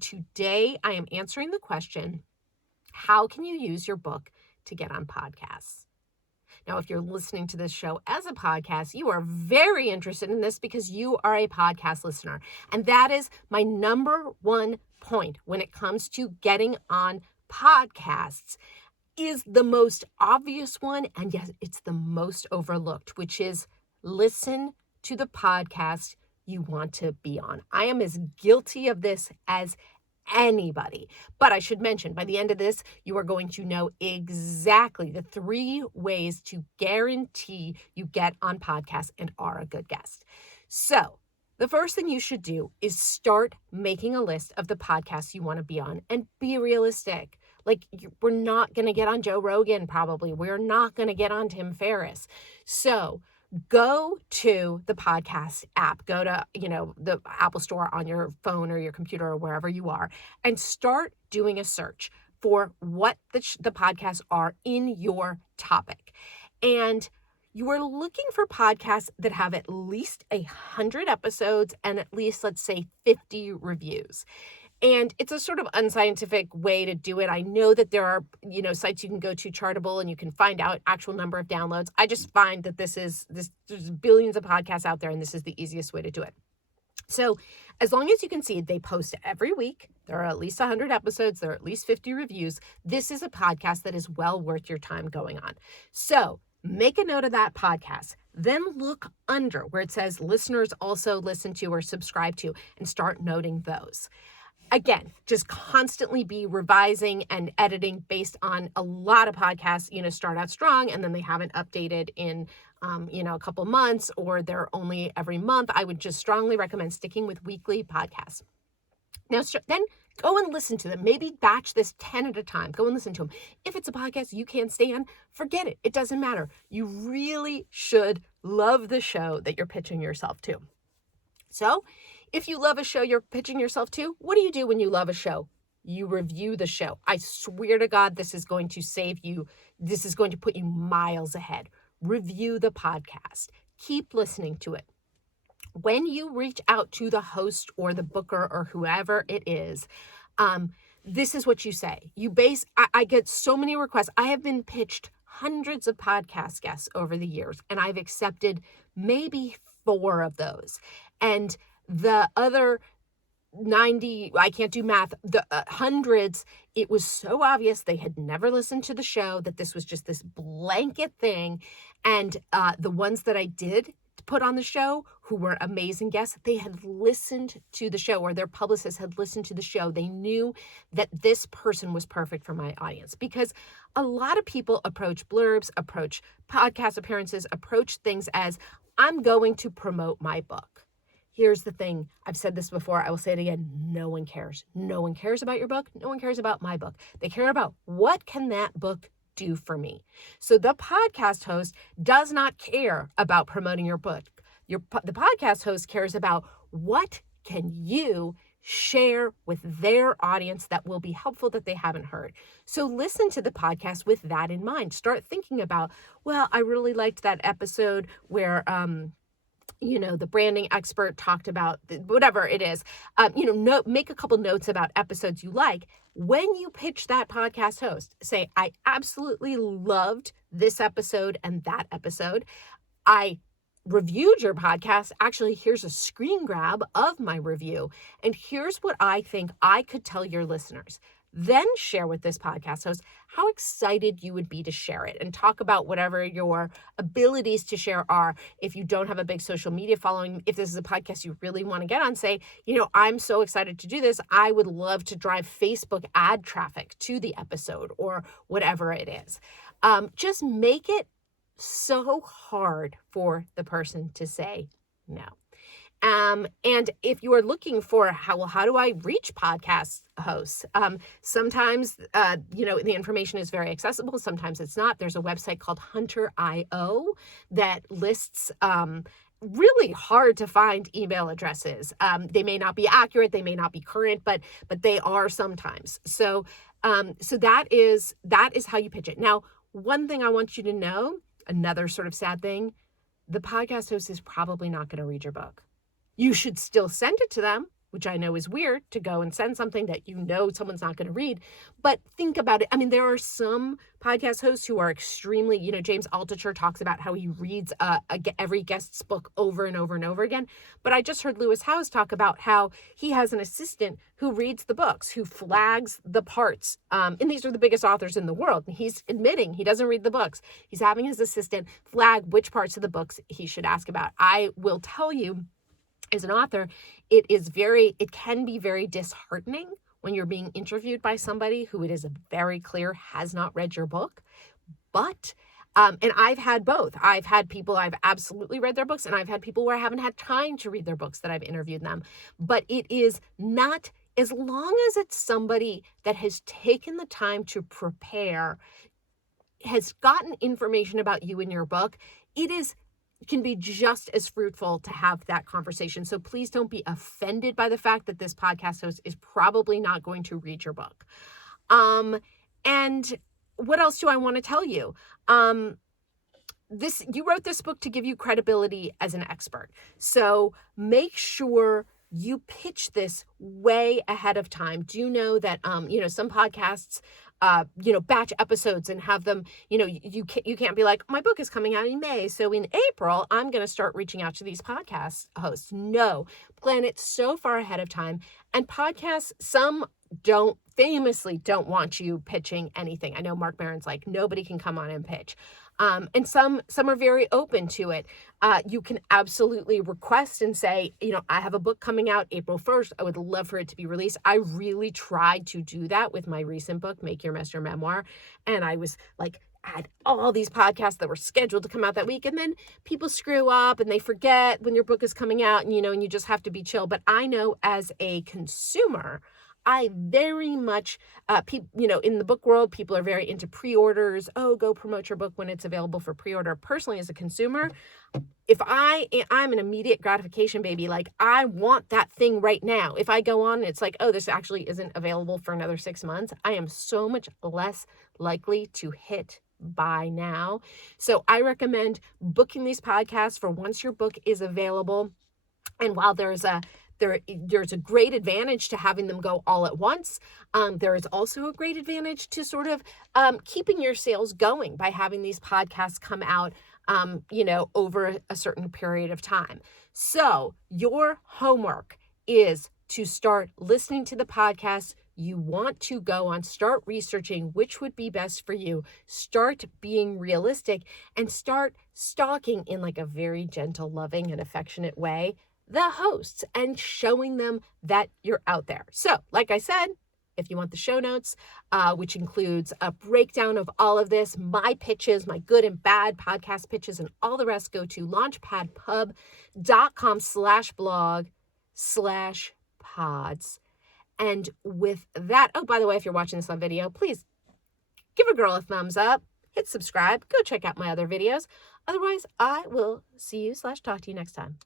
today I am answering the question, how can you use your book to get on podcasts? Now, if you're listening to this show as a podcast, you are very interested in this because you are a podcast listener. And that is my number one point when it comes to getting on podcasts, is the most obvious one. And yes, it's the most overlooked, which is listen to the podcast you want to be on. I am as guilty of this as anybody. But I should mention, by the end of this, you are going to know exactly the 3 ways to guarantee you get on podcasts and are a good guest. So the first thing you should do is start making a list of the podcasts you want to be on and be realistic. Like, we're not going to get on Joe Rogan, probably. We're not going to get on Tim Ferriss. So go to the podcast app, go to, the Apple Store on your phone or your computer or wherever you are, and start doing a search for what the podcasts are in your topic. And you are looking for podcasts that have at least 100 episodes and at least, let's say, 50 reviews. And it's a sort of unscientific way to do it. I know that there are, sites you can go to, Chartable, and you can find out actual number of downloads. I just find that there's billions of podcasts out there, and this is the easiest way to do it. So as long as you can see they post every week, there are at least 100 episodes, there are at least 50 reviews, this is a podcast that is well worth your time going on. So make a note of that podcast. Then look under where it says listeners also listen to or subscribe to, and start noting those. Again, just constantly be revising and editing based on a lot of podcasts, start out strong and then they haven't updated in, a couple months, or they're only every month. I would just strongly recommend sticking with weekly podcasts. Now, then go and listen to them. Maybe batch this 10 at a time. Go and listen to them. If it's a podcast you can't stand, forget it. It doesn't matter. You really should love the show that you're pitching yourself to. So if you love a show you're pitching yourself to, what do you do when you love a show? You review the show. I swear to God, this is going to save you. This is going to put you miles ahead. Review the podcast. Keep listening to it. When you reach out to the host or the booker or whoever it is, this is what you say. I get so many requests. I have been pitched hundreds of podcast guests over the years, and I've accepted maybe 4 of those. And the other 90, I can't do math, the hundreds, it was so obvious they had never listened to the show, that this was just this blanket thing. And the ones that I did put on the show, who were amazing guests, they had listened to the show, or their publicist had listened to the show. They knew that this person was perfect for my audience, because a lot of people approach blurbs, approach podcast appearances, approach things as, I'm going to promote my book. Here's the thing. I've said this before. I will say it again. No one cares. No one cares about your book. No one cares about my book. They care about, what can that book do for me? So the podcast host does not care about promoting your book. The podcast host cares about, what can you share with their audience that will be helpful, that they haven't heard. So listen to the podcast with that in mind. Start thinking about, well, I really liked that episode where, the branding expert talked about whatever it is, make a couple notes about episodes you like. When you pitch that podcast host, say, I absolutely loved this episode and that episode. I reviewed your podcast. Actually, here's a screen grab of my review. And here's what I think I could tell your listeners. Then share with this podcast host how excited you would be to share it, and talk about whatever your abilities to share are. If you don't have a big social media following, if this is a podcast you really want to get on, say, I'm so excited to do this. I would love to drive Facebook ad traffic to the episode, or whatever it is. Just make it so hard for the person to say no. And if you are looking for how do I reach podcast hosts? Sometimes, the information is very accessible. Sometimes it's not. There's a website called Hunter.io that lists, really hard to find email addresses. They may not be accurate. They may not be current, but they are sometimes. So that is how you pitch it. Now, one thing I want you to know, another sort of sad thing, the podcast host is probably not going to read your book. You should still send it to them. which I know is weird to go and send something that you know someone's not going to read. But think about it. I mean, there are some podcast hosts who are extremely, James Altucher talks about how he reads every guest's book over and over and over again. But I just heard Lewis Howes talk about how he has an assistant who reads the books, who flags the parts. And these are the biggest authors in the world. And he's admitting he doesn't read the books. He's having his assistant flag which parts of the books he should ask about. I will tell you, as an author, it can be very disheartening when you're being interviewed by somebody who it is very clear has not read your book. But, and I've had both. I've had people I've absolutely read their books, and I've had people where I haven't had time to read their books that I've interviewed them. But it is not, as long as it's somebody that has taken the time to prepare, has gotten information about you in your book, can be just as fruitful to have that conversation. So please don't be offended by the fact that this podcast host is probably not going to read your book. And what else do I want to tell you? You wrote this book to give you credibility as an expert. So make sure you pitch this way ahead of time. Do you know that, some podcasts, batch episodes and have them, you can't be like, my book is coming out in May, so in April, I'm going to start reaching out to these podcast hosts. No, plan it so far ahead of time. And podcasts, some famously don't want you pitching anything. I know Mark Maron's like, nobody can come on and pitch. And some are very open to it. You can absolutely request and say, I have a book coming out April 1st. I would love for it to be released. I really tried to do that with my recent book, Make Your Mess Your Memoir. And I was like, I had all these podcasts that were scheduled to come out that week. And then people screw up and they forget when your book is coming out, and you just have to be chill. But I know as a consumer, I very much, in the book world, people are very into pre-orders. Oh, go promote your book when it's available for pre-order. Personally, as a consumer, if I'm an immediate gratification baby, like I want that thing right now. If I go on and it's like, oh, this actually isn't available for another 6 months, I am so much less likely to hit buy now. So I recommend booking these podcasts for once your book is available. And while there's a great advantage to having them go all at once, there is also a great advantage to sort of keeping your sales going by having these podcasts come out, over a certain period of time. So your homework is to start listening to the podcasts you want to go on, start researching which would be best for you, start being realistic, and start stalking in like a very gentle, loving, and affectionate way the hosts and showing them that you're out there. So, like I said, if you want the show notes, which includes a breakdown of all of this, my pitches, my good and bad podcast pitches, and all the rest, go to launchpadpub.com/blog/pods. And with that, oh, by the way, if you're watching this on video, please give a girl a thumbs up, hit subscribe, go check out my other videos. Otherwise, I will see you/talk to you next time.